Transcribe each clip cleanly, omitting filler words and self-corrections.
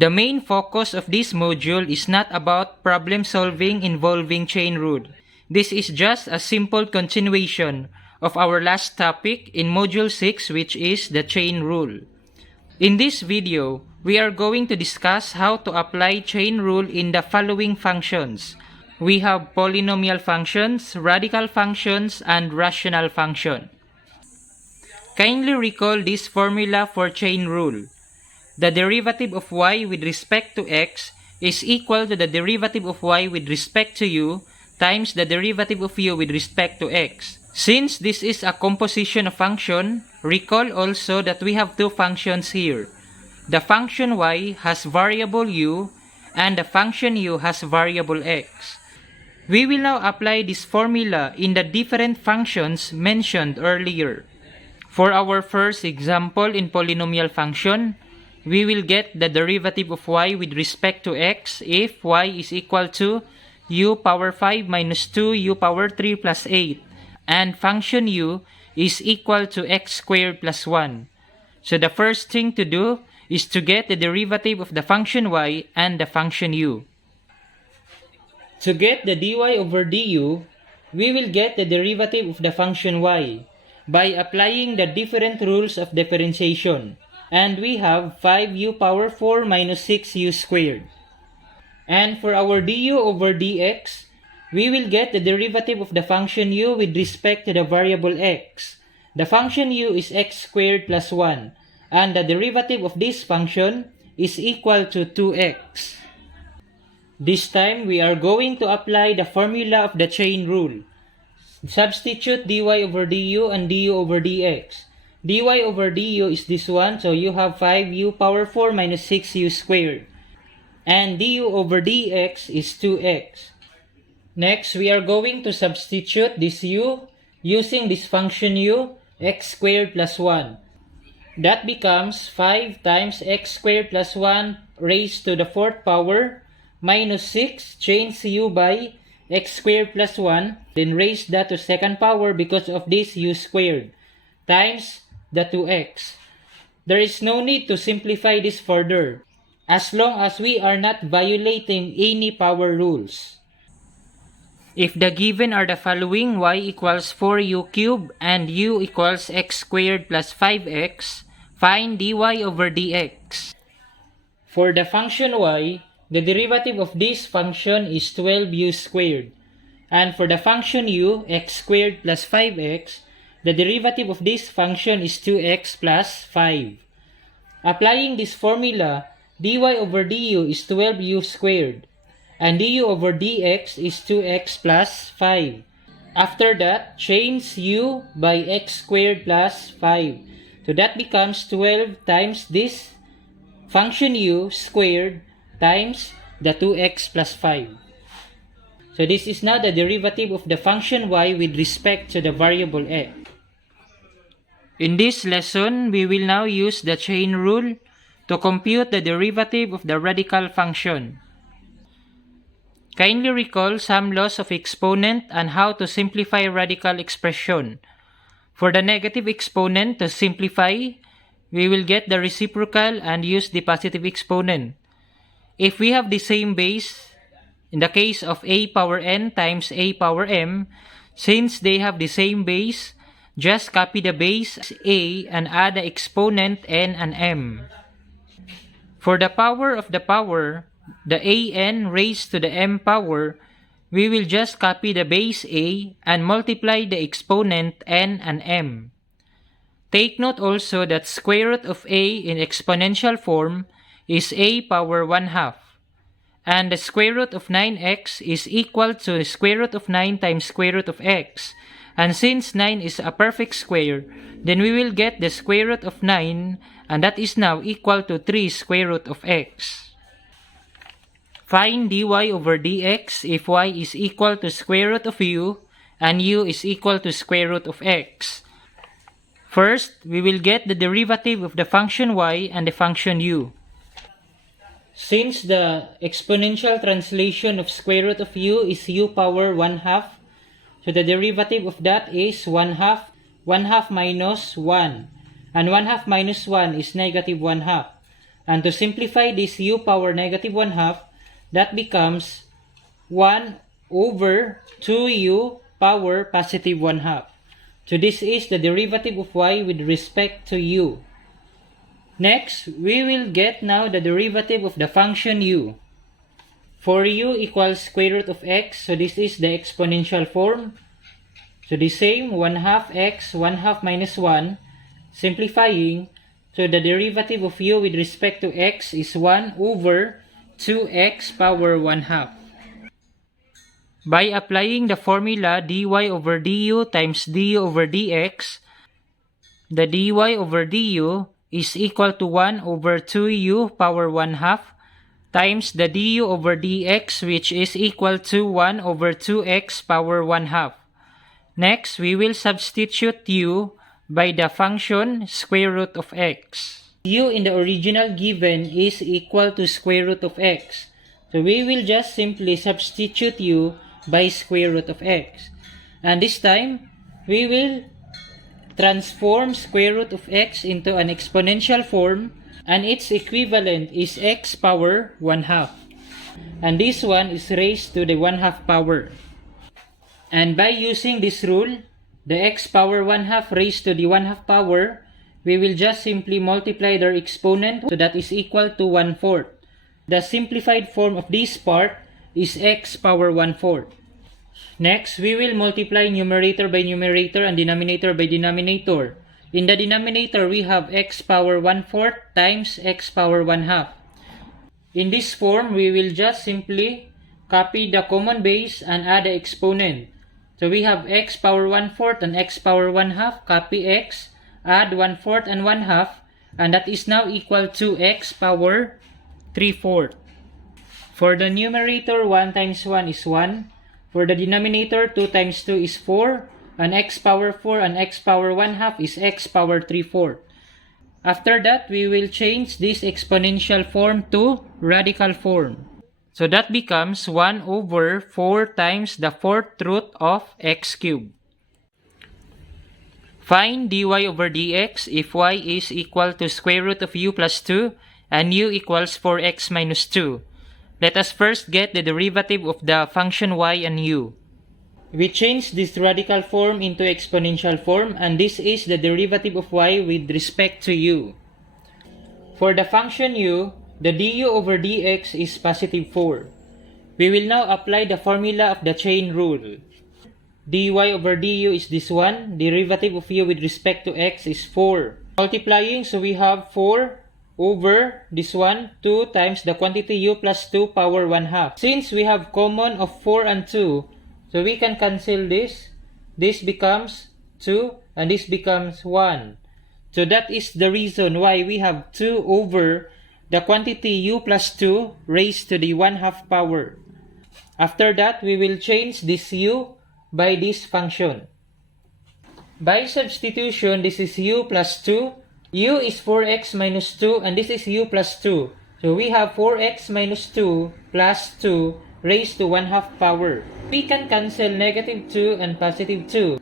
The main focus of this module is not about problem solving involving chain rule. This is just a simple continuation of our last topic in Module 6, which is the chain rule. In this video, we are going to discuss how to apply chain rule in the following functions. We have polynomial functions, radical functions, and rational function. Kindly recall this formula for chain rule. The derivative of y with respect to x is equal to the derivative of y with respect to u times the derivative of u with respect to x. Since this is a composition of function, recall also that we have two functions here. The function y has variable u and the function u has variable x. We will now apply this formula in the different functions mentioned earlier. For our first example in polynomial function, we will get the derivative of y with respect to x if y is equal to u power 5 minus 2 u power 3 plus 8 and function u is equal to x squared plus 1. So the first thing to do is to get the derivative of the function y and the function u. To get the dy over du, we will get the derivative of the function y by applying the different rules of differentiation. And we have 5u power 4 minus 6u squared. And for our du over dx, we will get the derivative of the function u with respect to the variable x. The function u is x squared plus 1, and the derivative of this function is equal to 2x. This time, we are going to apply the formula of the chain rule. Substitute dy over du and du over dx. dy over du is this one, so you have 5u power 4 minus 6u squared. And du over dx is 2x. Next, we are going to substitute this u using this function u, x squared plus 1. That becomes 5 times x squared plus 1 raised to the 4th power minus 6, change u by x squared plus 1, then raise that to 2nd power because of this u squared, times the 2x. There is no need to simplify this further, as long as we are not violating any power rules. If the given are the following, y equals 4u cubed and u equals x squared plus 5x, find dy over dx. For the function y, the derivative of this function is 12u squared. And for the function u, x squared plus 5x, the derivative of this function is 2x plus 5. Applying this formula, dy over du is 12u squared, and du over dx is 2x plus 5. After that, change u by x squared plus 5. So that becomes 12 times this function u squared times the 2x plus 5. So this is now the derivative of the function y with respect to the variable x. In this lesson, we will now use the chain rule to compute the derivative of the radical function. Kindly recall some laws of exponent and how to simplify radical expression. For the negative exponent to simplify, we will get the reciprocal and use the positive exponent. If we have the same base, in the case of a power n times a power m, since they have the same base, just copy the base a and add the exponent n and m. For the power of the power, the an raised to the m power, we will just copy the base a and multiply the exponent n and m. Take note also that square root of a in exponential form is a power 1/2. And the square root of 9x is equal to the square root of 9 times square root of x. And since 9 is a perfect square, then we will get the square root of 9, and that is now equal to 3 square root of x. Find dy over dx if y is equal to square root of u and u is equal to square root of x. First, we will get the derivative of the function y and the function u. Since the exponential translation of square root of u is u power 1/2, so the derivative of that is 1/2, 1/2 minus 1. And 1/2 minus 1 is negative 1/2. And to simplify this u power negative 1/2, that becomes 1 over 2u power positive 1/2. So this is the derivative of y with respect to u. Next, we will get now the derivative of the function u. For u equals square root of x, so this is the exponential form. So the same 1/2 x, 1/2 minus 1, simplifying, so the derivative of u with respect to x is 1 over 2x power 1/2. By applying the formula dy over du times du over dx, the dy over du is equal to 1 over 2u power 1/2 times the du over dx, which is equal to 1 over 2x power 1/2. Next, we will substitute u by the function square root of x. U in the original given is equal to square root of x. So we will just simply substitute u by square root of x. And this time, we will transform square root of x into an exponential form, and its equivalent is x power 1/2. And this one is raised to the 1/2 power. And by using this rule, the x power 1/2 raised to the 1/2 power, we will just simply multiply their exponent, so that is equal to 1/4. The simplified form of this part is x power 1/4. Next, we will multiply numerator by numerator and denominator by denominator. In the denominator, we have x power 1/4 times x power 1/2. In this form, we will just simply copy the common base and add the exponent. So we have x power 1/4 and x power 1/2, copy x, add 1/4 and 1/2, and that is now equal to x power 3/4. For the numerator, 1 times 1 is 1. For the denominator, 2 times 2 is 4. And x power 4 and x power 1/2 is x power 3/4. After that, we will change this exponential form to radical form. So that becomes 1 over 4 times the 4th root of x cubed. Find dy over dx if y is equal to square root of u plus 2 and u equals 4x minus 2. Let us first get the derivative of the function y and u. We change this radical form into exponential form, and this is the derivative of y with respect to u. For the function u, the du over dx is positive 4. We will now apply the formula of the chain rule. dy over du is this one. Derivative of u with respect to x is 4. Multiplying, so we have 4 over this one, 2 times the quantity u plus 2 power 1/2. Since we have common of 4 and 2, so we can cancel this. This becomes 2 and this becomes 1. So that is the reason why we have 2 over the quantity u plus 2 raised to the 1/2 power. After that, we will change this u by this function. By substitution, this is u plus 2. U is 4x minus 2 and this is u plus 2. So we have 4x minus 2 plus 2 raised to 1/2 power. We can cancel negative 2 and positive 2.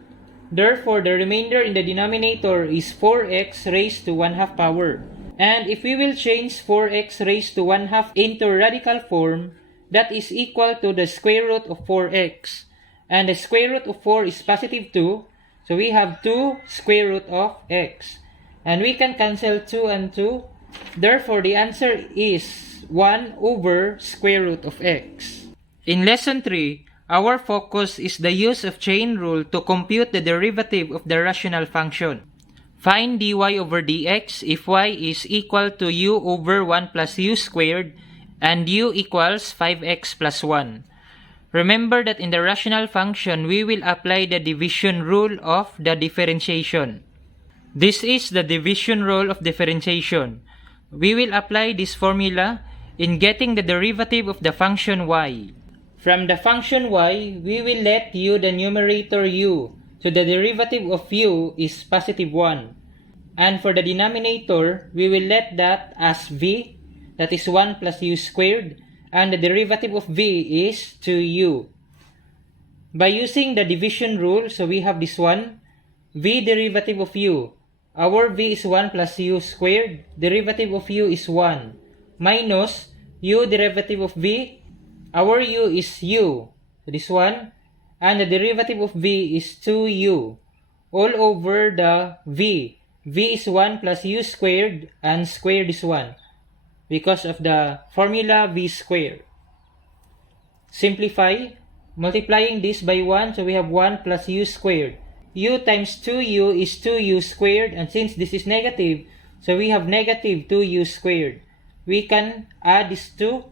Therefore, the remainder in the denominator is 4x raised to 1/2 power. And if we will change 4x raised to 1/2 into radical form, that is equal to the square root of 4x. And the square root of 4 is positive 2. So we have 2 square root of x. And we can cancel 2 and 2. Therefore, the answer is 1 over square root of x. In lesson 3, our focus is the use of chain rule to compute the derivative of the rational function. Find dy over dx if y is equal to u over 1 plus u squared and u equals 5x plus 1. Remember that in the rational function, we will apply the division rule of the differentiation. This is the division rule of differentiation. We will apply this formula in getting the derivative of the function y. From the function y, we will let u the numerator u, so the derivative of u is positive 1. And for the denominator, we will let that as v, that is 1 plus u squared, and the derivative of v is 2u. By using the division rule, so we have this one, v derivative of u, our v is 1 plus u squared, derivative of u is 1, minus u derivative of v, our u is u, this one, and the derivative of v is 2u, all over the v. V is 1 plus u squared, and squared is 1, because of the formula v squared. Simplify, multiplying this by 1, so we have 1 plus u squared. U times 2u is 2u squared, and since this is negative, so we have negative 2u squared. We can add these 2,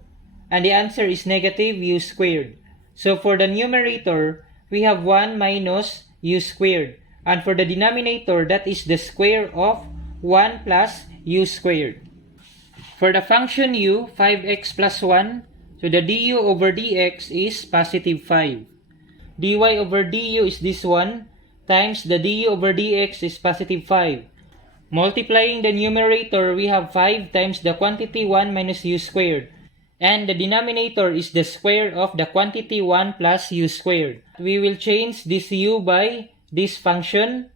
and the answer is negative u squared. So for the numerator, we have 1 minus u squared. And for the denominator, that is the square of 1 plus u squared. For the function u, 5x plus 1, so the du over dx is positive 5. dy over du is this one, times the du over dx is positive 5. Multiplying the numerator, we have 5 times the quantity 1 minus u squared. And the denominator is the square of the quantity 1 plus u squared. We will change this u by this function.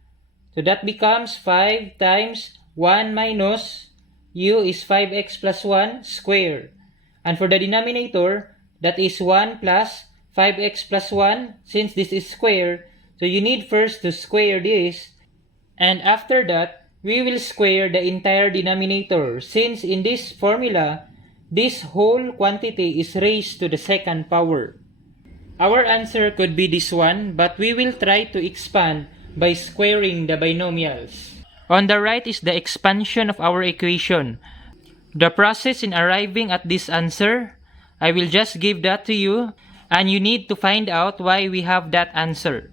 So that becomes 5 times 1 minus u is 5x plus 1 squared. And for the denominator, that is 1 plus 5x plus 1. Since this is square, so you need first to square this. And after that, we will square the entire denominator. Since in this formula, this whole quantity is raised to the second power. Our answer could be this one, but we will try to expand by squaring the binomials. On the right is the expansion of our equation. The process in arriving at this answer, I will just give that to you, and you need to find out why we have that answer.